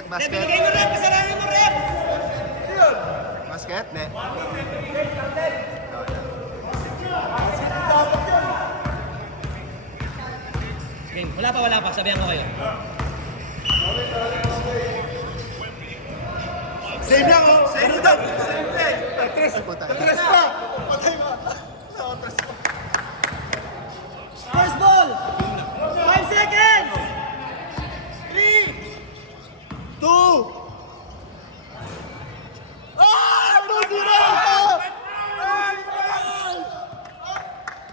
Basket, basket. Binigay mo rep, kasalanan mo rep! Basket, ne. Game, wala pa, sabihan ko kayo. Save lang, oh! Save lang! Tres po tayo. Tres pa! Patay mo! First ball! 5 seconds! 3! 2! Ah! 2-0!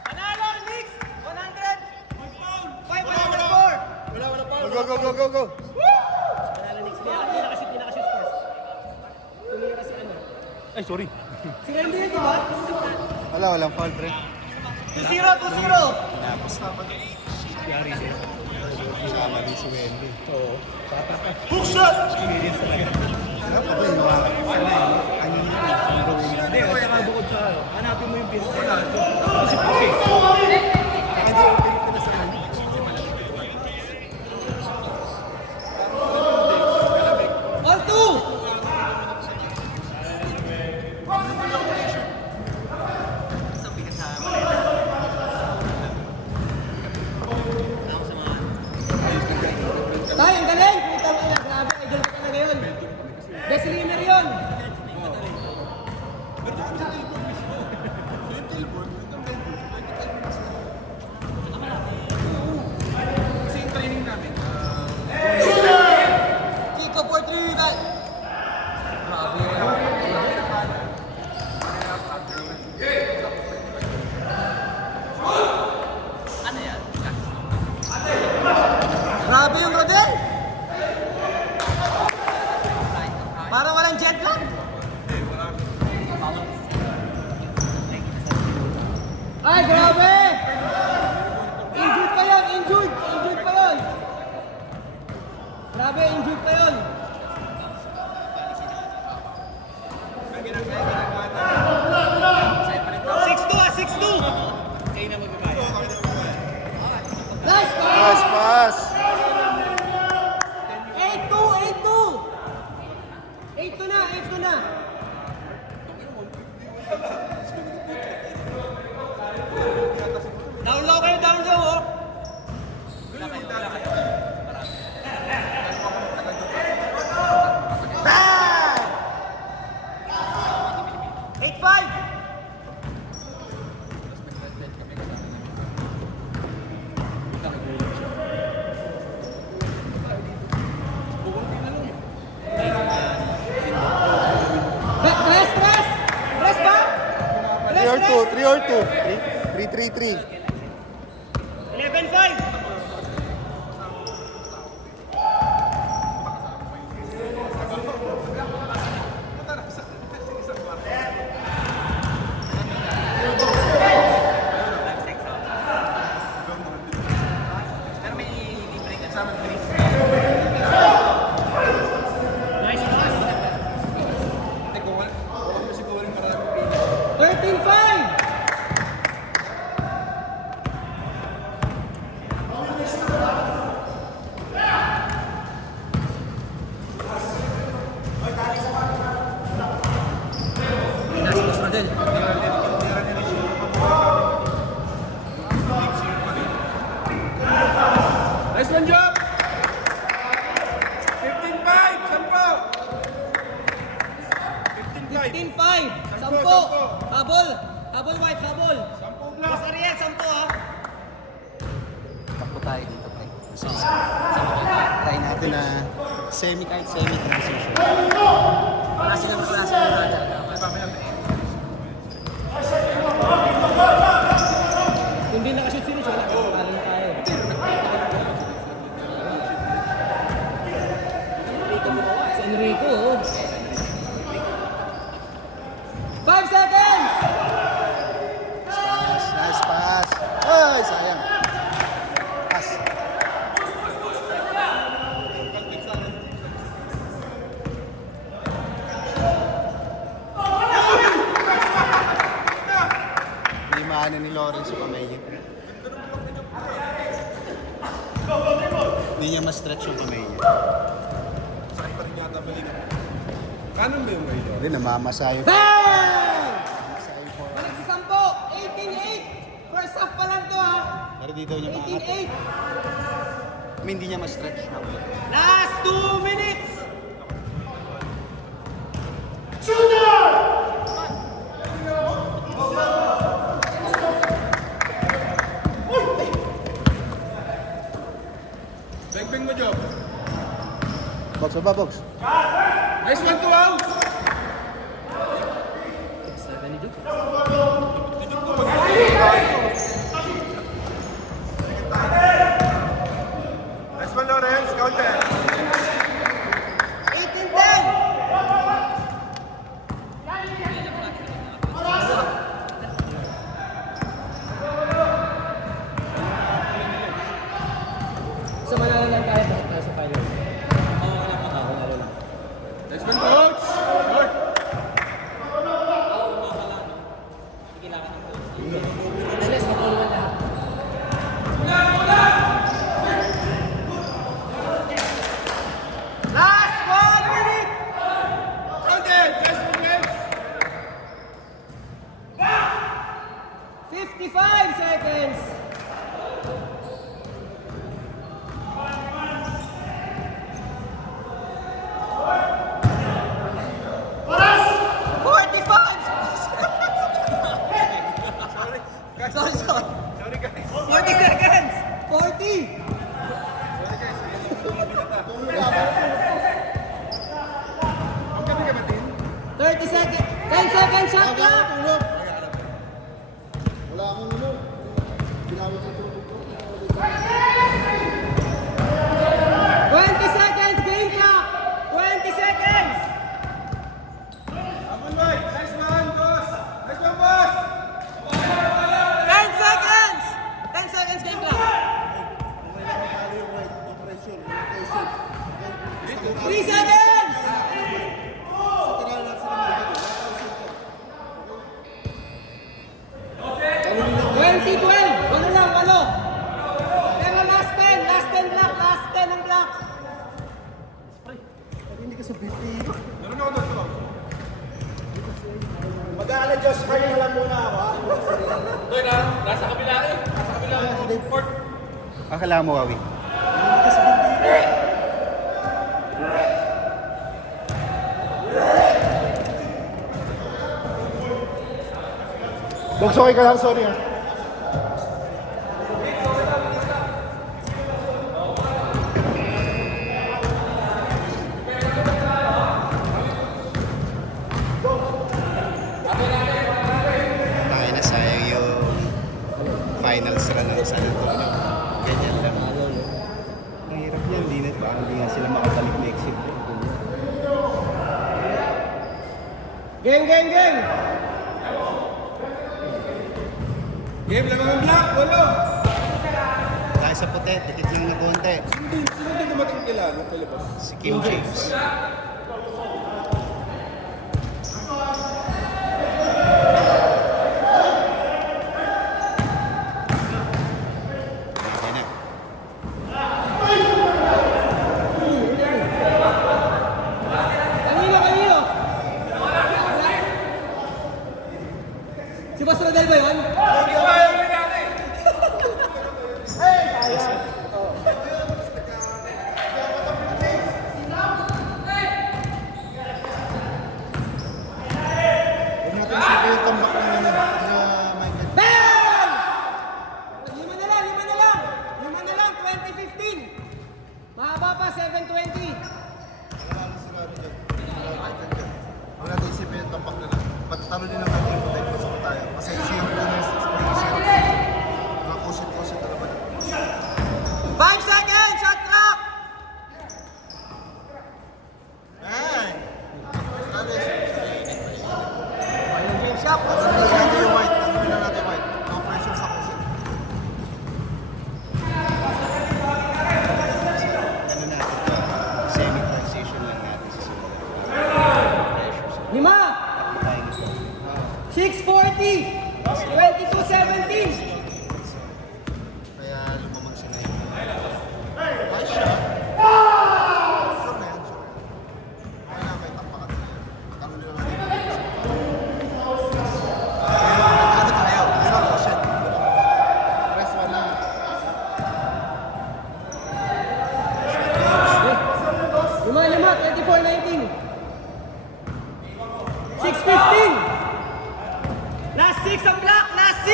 Panalo, Knicks! 100! 504! Wala pa! Go! Panalo, Knicks. Hindi nakashoot first. Tumira si ano. Ay, sorry. Si Randy yun, di ba? Walang foul, pre. 2-0! Yari siya. Kasama din si Wendy. Oo. Hook shot! Dapat yung Hindi, at saka bukod sa ano, hanapin mo yung pinaka. Kasi pusi. Hindi yung Pilipinas sa ano. All two! Tay, ang galing! Kita mo yan, grabe, idol ko talaga yun. Best winner yun! Kasi yung training namin. Kiko for 3, Tay! Grabe yung Rodel! Parang walang jet lag! Ay, grabe! Injured pa yun! Injured pa yun! Grabe, injured pa yun! Nice pass! pass. 8-2! 8-2 na! Down low kayo, oh! Bang! 8-5! Press ba? 3 or 2. 3 or 2. 3-3-3. 11-5! Nice pass! 13-5! Nice one, job! 15-5! Sampo! 15-5! 15-5! 10! Habol, White, habol! 10 Mas Ariel, 10 ah! Takbo tayo dito, pre. Try natin na kahit semi-transition. Kung di nakashoot sino siya, nakakapalo na tayo. Si Enrico, oh. 5 seconds! Nice pass. Ay, sayang. Pass. Hindi maano ni Lawrence yung kamay niya. Hindi niya ma-stretch yung kamay niya. Kanon ba yung ngayon? Hindi, namamasayo. Bang! Namamasayo for... Balik sa 10. 18-8. First half pa lang to ha. Pero di daw niya makakata. 18-8. Hindi niya ma-stretch. Last 2 minutes. Beng mo, Job. Box, baba, box. Nice one, 2 out. Nice one, Lawrence. Counter. 18-10. So manalo lang tayo sa final. Manalo lang. Nice one, coach. Lord. Alas, makulungan lahat. Last 1 minute. Counter. Nice one, Vince. 55 seconds. Sorry. Sorry, guys. 40 seconds! 40! Ang kami ka ba, Tin? 30 seconds! 10 seconds shot clock! Wala akong ulo. Ginawin sa tulog ko. 20 seconds game clock! 20 seconds! Abon, Lloyd. Nice one, boss. Nice one, boss. 10 seconds! 10 seconds game clock! 3 seconds! 20-12! Walo lang, walo! Pero last 10! Last 10 block! Last 10 ang block! Hindi ka sa 50. Meron ako doon, Tom. Mag-aalan Diyos, hard na lang muna ako. Doy na. Nasa kabila eh. Nasa kabila. Court. Akala mo, Wawi. Box, okay ka lang, sorry ah. Tangin na sayang yung finals run ng San Antonio. Ganyan lang. Ang hirap niyan, hindi nga sila makabalik next year. Gang! Game lang ang block. Walo. Tayo sa puti, dikit lang na konti. Sino din dumating kila nung kalabas? Si Kim James. Okay na. Kanino! Si Boss Rodel ba yun? Huwag natin isipin yung comeback ng Michael. Bang! Lima na lang! 2015! Mahaba pa, 7:20. Huwag natin isipin yung tampak na lang. Patatalo din naman yung protect sa tayo. Kasi 0-2 na 0-2 block, last 6!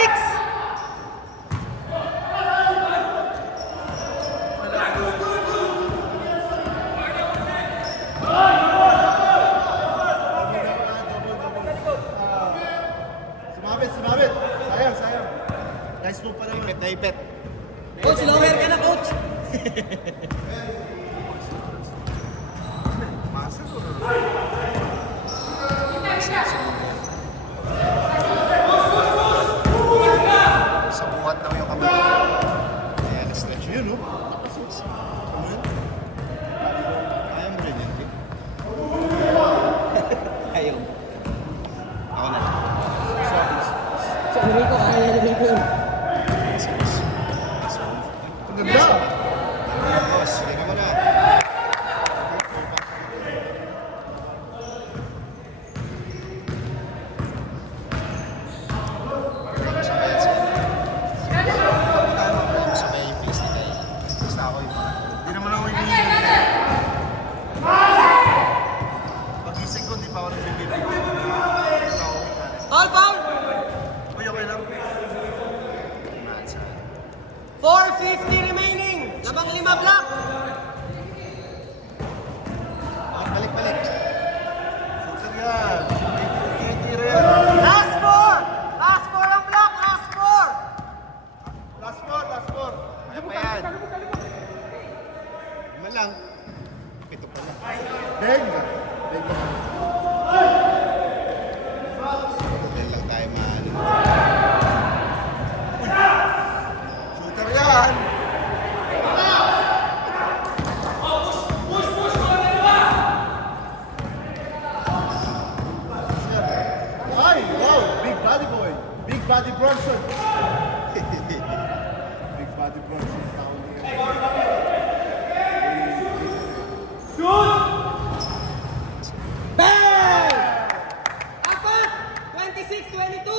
Sumabit, sumabit. Sayang, sayang. Nice move pa naman. Naipit. Coach, lower ka na, coach! Sa buhat daw yung kamay. Ayan, na-stretch yun, no? Ano yun? Kaya mo rin yun, Vic? Ayaw. Ako na. Sa Enrico, kaya na Enrico yun. Ang ganda. Boss, hindi ka mo na. Sabay yung face nila eh. Basta ako yung mga. Hindi naman ako ibigay. Pag-ising ko, hindi pa ako nagbibigay. Foul, foul! Uy, okay lang. 4:50 remaining! Labang 5 block! Balik, balik. Shooter yan. Tira yan. Last 4! Last 4 ang block! Last 4! Last four, last four. Kaya pa yan. Lima lang. Pito pa lang. Beng. Beng. Yan lang tayo maano. Shooter yan. Ay, wow. Big body boy. Big body Bronson. Big body Bronson. Tao niya. Bang! Apat! 26-22!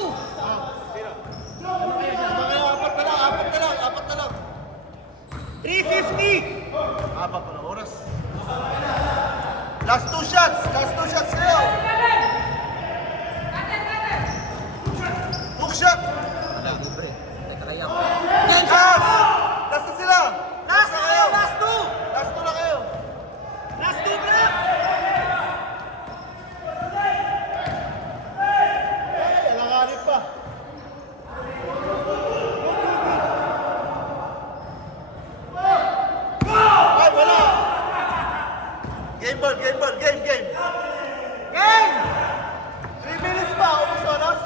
Apat na lang. 3:50! Apat pa lang oras. Last two shots kayo. Hook shot. Ten shots! Last na sila. Last na kayo! Last 2! Last two na kayo. Last 2 block! Alanganin pa. Ay, wala. Game ball. Game! Game! 3 minutes pa. Ubus oras.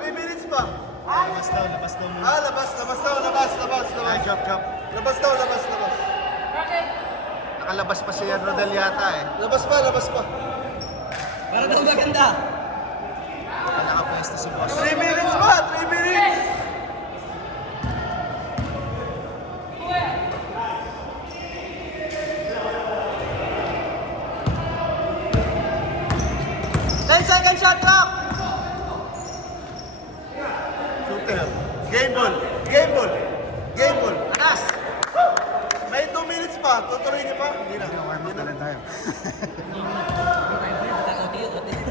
3 minutes pa. Labas daw muna. Ah, labas. Ay, jump. Labas daw. Nakalabas pa si Rodel yata eh. Labas pa. Para daw maganda! Baka nakapwesto si boss. 3 minutes pa. 3 minutes. Second shot clock! Shooter. Game ball. Atas! May 2 minutes pa. Tutuloy niyo pa? Hindi na. Warm up na lang tayo.